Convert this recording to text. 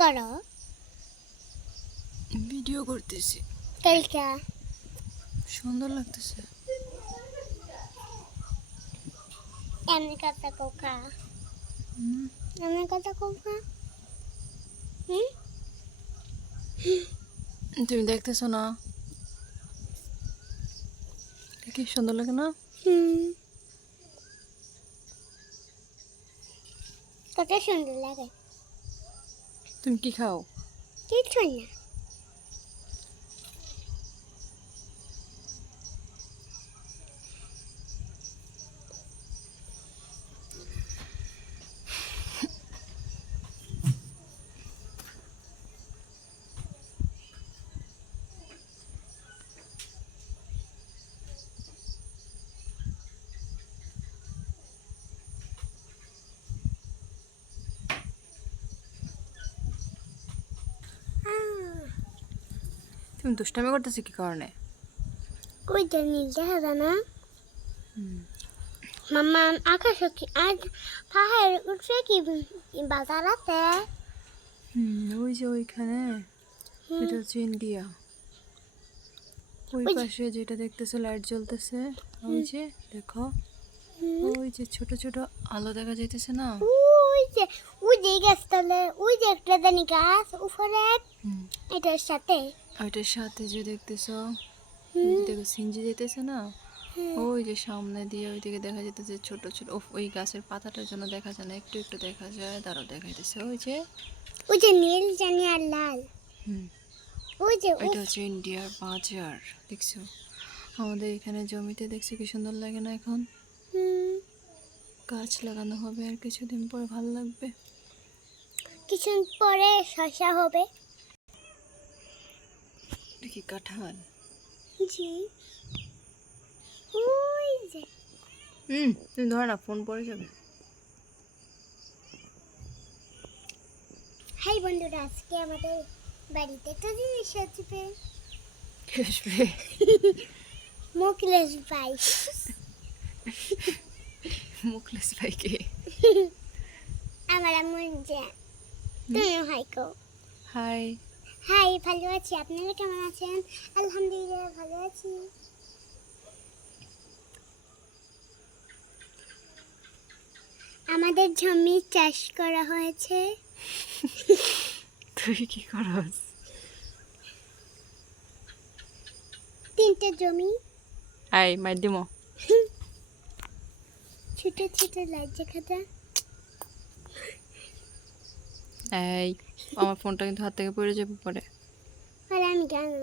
করো? ভিডিও করতেছি। কালকা সুন্দর লাগতেছে। এমনি কথা কোকা, হুম, এমনি কথা কোকা। হুম, তুমি দেখতেছো না? কি সুন্দর লাগে না? হুম, কত সুন্দর লাগে। তুমি কি খাও? কিছু না। তুমি দুষ্টামি করতেছো কি কারণে? ওই যে নীল দেখা যায় না? মাম্মা আকাশে কি আজ পাহাড় উঠছে কি বাজার আছে? ওই যে ওইখানে, এটা হচ্ছে ইন্ডিয়া। ওই ওই যে পাশে যেটা দেখতেছো লাইট জ্বলতেছে, ওই যে দেখো, ওই যে ছোট ছোট আলো দেখা যাইতেছে না? ওই যে ওই যে গাছতলে ওই যে একটা জানি গাছ উপরে এটার সাথে। ওইটার সাথে যে দেখতেছো, ওই হুম, যে দেখো সিনজি যেতেছে না, হুম। ওই যে সামনে দিয়ে ওইদিকে দেখা যেতেছে ছোট ছোট। ওই গাছের পাতাটার জন্য দেখা যায় না, একটু একটু দেখা যায়, তারও দেখা যাইতেছে ওই যে। ওই যে নীল জানি আর লাল। হুম ওই যে এটা হচ্ছে ইন্ডিয়ার বাজার, দেখছো? আমাদের এখানে জমিতে দেখছো কি সুন্দর লাগে না? এখন হুম, গাছ লাগানো হবে, আর কিছুদিন পরে ভালো লাগবে। কিছু পরে শসা হবে। এটা কি কাঁঠাল? জি, ওই যে। তুমি ধরো না, ফোন পড়ে যাবে। হাই বন্ধুরা, আজকে আমাদের বাড়িতে একটা জিনিস আসবে। আসবে? মুখলেস ভাই। মুখলেস ভাইকে? আমার আম্মু যে তুমিও হাই কো। হাই। হাই, ভালো আছি। আপনারা কেমন আছেন? আলহামদুলিল্লাহ ভালো আছি। আমাদের জমি চাষ করা হয়েছে। তুই কি করস? 3টে জমি। হাই, মার দিমো। ছোট ছোট লজ্জা খাতা। এই, আমার ফোনটা কিন্তু হাত থেকে পড়ে যাবে পরে। আর আমি জানো